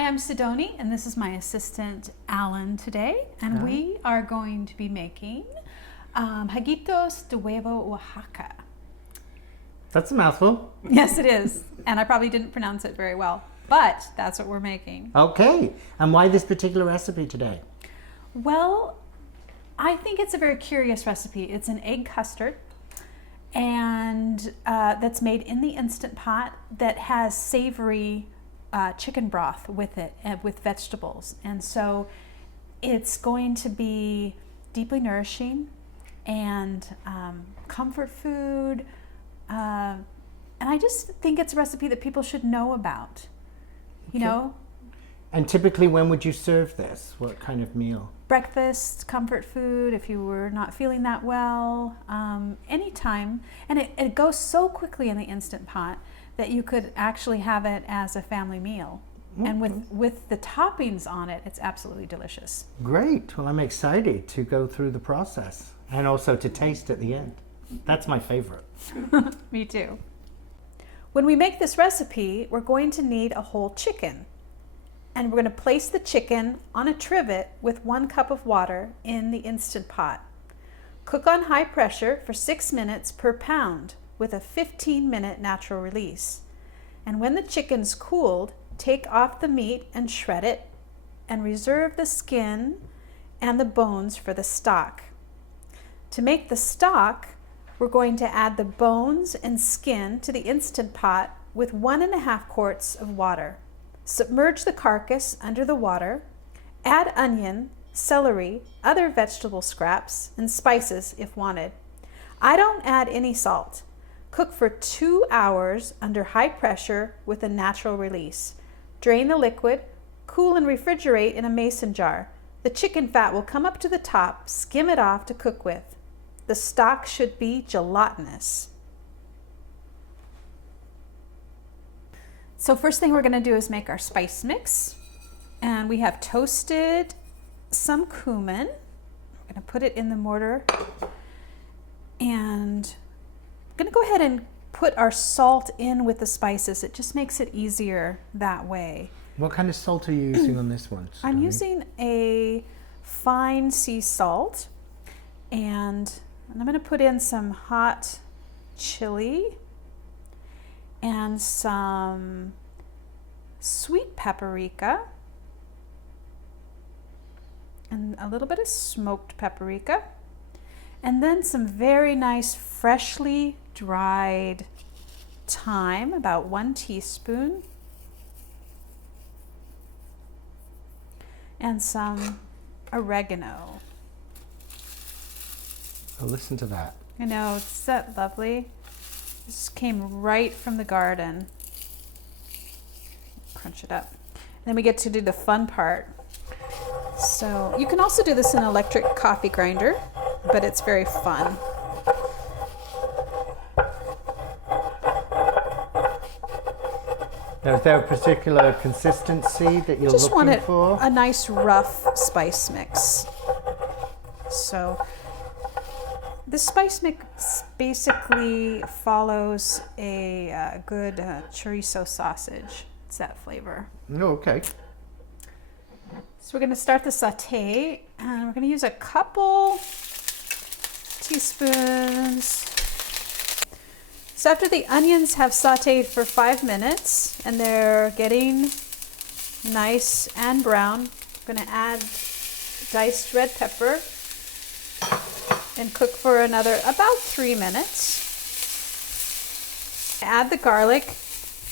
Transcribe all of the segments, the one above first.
Hi, I'm Sidonie, and this is my assistant Alan today, and we are going to be making Higaditos de Huevo Oaxaca. That's a mouthful. Yes, it is, and I probably didn't pronounce it very well, but that's what we're making. Okay, and why this particular recipe today? Well, I think it's a very curious recipe. It's an egg custard, and that's made in the Instant Pot that has savory chicken broth with it, with vegetables. And so it's going to be deeply nourishing and comfort food. And I just think it's a recipe that people should know about, you know? And typically when would you serve this? What kind of meal? Breakfast, comfort food, if you were not feeling that well, anytime. And it goes so quickly in the Instant Pot that you could actually have it as a family meal. And with the toppings on it, it's absolutely delicious. Great. Well, I'm excited to go through the process and also to taste at the end. That's my favorite. Me too. When we make this recipe, we're going to need a whole chicken. And we're going to place the chicken on a trivet with 1 cup of water in the Instant Pot. Cook on high pressure for 6 minutes per pound with a 15-minute natural release. And when the chicken's cooled, take off the meat and shred it, and reserve the skin and the bones for the stock. To make the stock, we're going to add the bones and skin to the Instant Pot with 1.5 quarts of water. Submerge the carcass under the water, add onion, celery, other vegetable scraps, and spices if wanted. I don't add any salt. Cook for 2 hours under high pressure with a natural release. Drain the liquid, cool and refrigerate in a mason jar. The chicken fat will come up to the top, skim it off to cook with. The stock should be gelatinous. So first thing we're going to do is make our spice mix. And we have toasted some cumin. We're going to put it in the mortar. And I'm going to go ahead and put our salt in with the spices. It just makes it easier that way. What kind of salt are you using on this one, Sidonie? I'm using a fine sea salt. And I'm going to put in some hot chili and some sweet paprika and a little bit of smoked paprika, and then some very nice freshly dried thyme, about 1 teaspoon, and some oregano. Oh, listen to that. I know, it's that lovely. This came right from the garden. Crunch it up. And then we get to do the fun part. So you can also do this in an electric coffee grinder, but it's very fun. Now, is there a particular consistency that you're Just want looking it for? a nice rough spice mix. So the spice mix basically follows a good chorizo sausage. It's that flavor. Oh, okay. So we're going to start the saute, and we're going to use a couple teaspoons. So after the onions have sauteed for 5 minutes and they're getting nice and brown, I'm going to add diced red pepper and cook for another about 3 minutes. Add the garlic,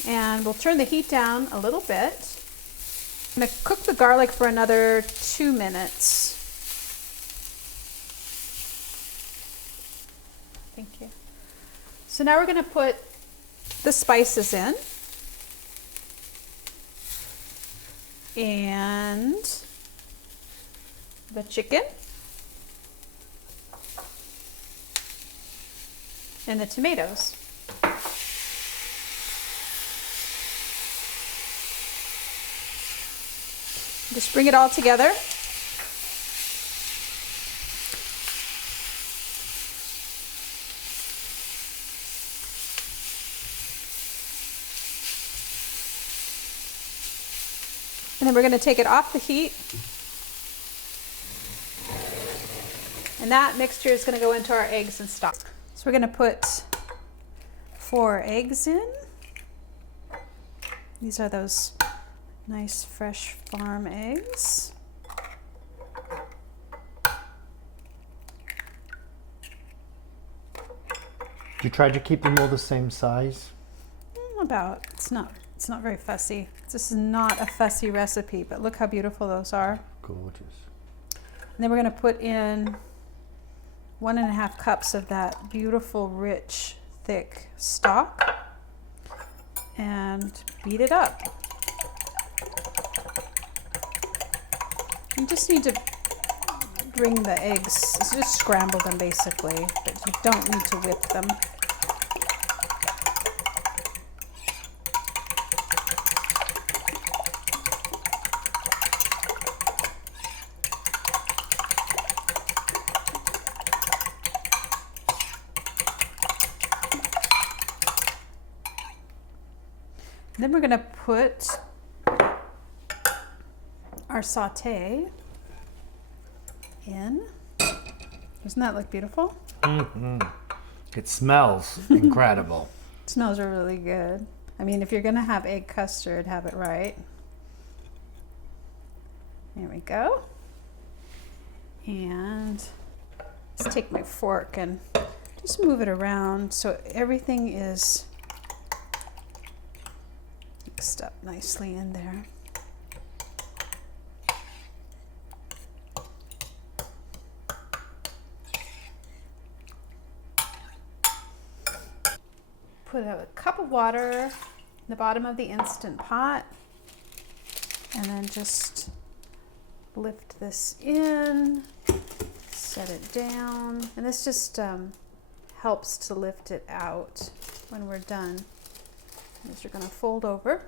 and we'll turn the heat down a little bit. I'm going to cook the garlic for another 2 minutes. Thank you. So now we're going to put the spices in. And the chicken. And the tomatoes. Just bring it all together. And then we're going to take it off the heat. And that mixture is going to go into our eggs and stock. So we're going to put 4 eggs in. These are those nice fresh farm eggs. Do you try to keep them all the same size? About. It's not very fussy. This is not a fussy recipe, but look how beautiful those are. Gorgeous. And then we're going to put in 1.5 cups of that beautiful, rich, thick stock and beat it up. You just need to bring the eggs, just scramble them basically, but you don't need to whip them. Then we're going to put our sauté in. Doesn't that look beautiful? Mm-hmm. It smells incredible. It smells really good. I mean, if you're going to have egg custard, have it right. There we go. And let's take my fork and just move it around so everything is mixed up nicely in there. Put a cup of water in the bottom of the Instant Pot and then just lift this in, set it down, and this just helps to lift it out when we're done. As you're going to fold over.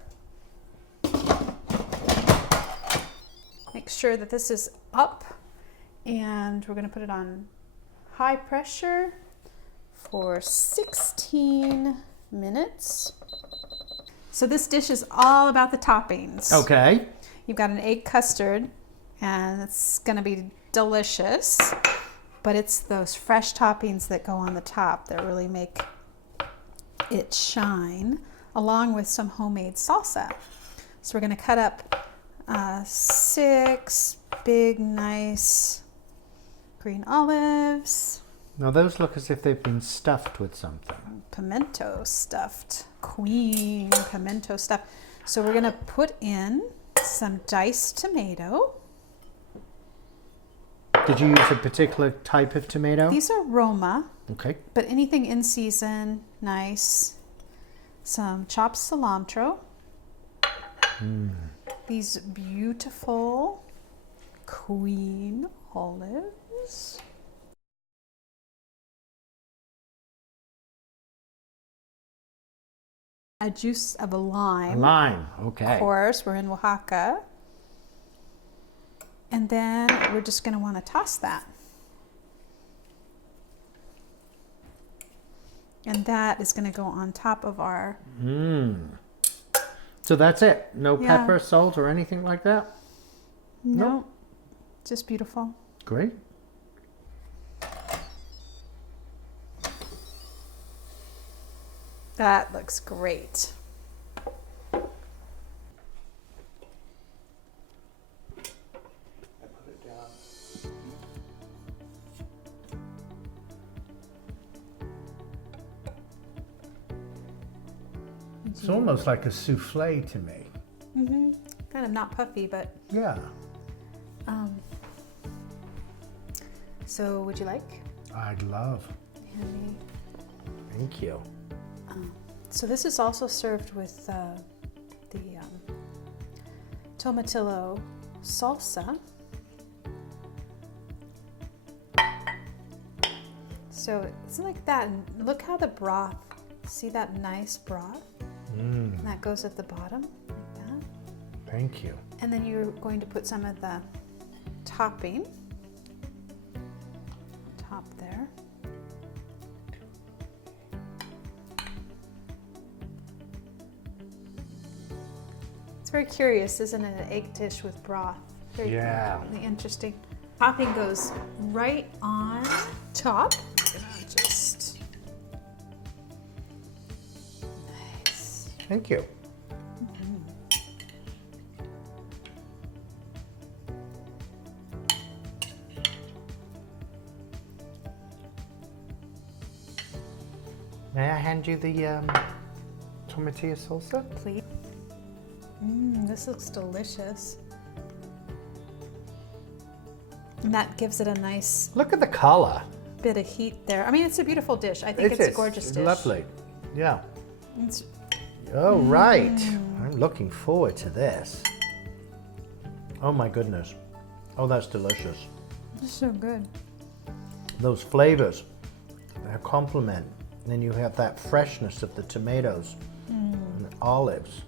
Make sure that this is up, and we're going to put it on high pressure for 16 minutes. So this dish is all about the toppings. Okay. You've got an egg custard, and it's going to be delicious, but it's those fresh toppings that go on the top that really make it shine, along with some homemade salsa. So we're going to cut up 6 big, nice green olives. Now those look as if they've been stuffed with something. Pimento stuffed, queen pimento stuff. So we're going to put in some diced tomato. Did you use a particular type of tomato? These are Roma, Okay. but anything in season, nice. Some chopped cilantro. These beautiful queen olives. A juice of a lime. Lime, okay. Of course, we're in Oaxaca. And then we're just going to want to toss that. And that is going to go on top of our... So that's it? No Yeah. pepper, salt, or anything like that? No, Nope. just beautiful. Great. That looks great. It's almost like a souffle to me. Mm-hmm. Kind of not puffy, but... Yeah, So would you like? I'd love. Hand me- Thank you. So this is also served with the tomatillo salsa. So it's like that, and look how the broth, see that nice broth? And that goes at the bottom, like that. Thank you. And then you're going to put some of the topping on top there. It's It's very curious, isn't it? An egg dish with broth. Very interesting. Topping goes right on top. I'm gonna just nice. Thank you. May I hand you the tomatillo salsa? Please. This looks delicious. And that gives it a nice Look at the color. bit of heat there. I mean, it's a beautiful dish. I think it's a gorgeous dish. Lovely. Yeah. It's Oh, right. I'm looking forward to this. Oh my goodness. Oh, that's delicious. so good. Those flavors, they complement. And then you have that freshness of the tomatoes and the olives.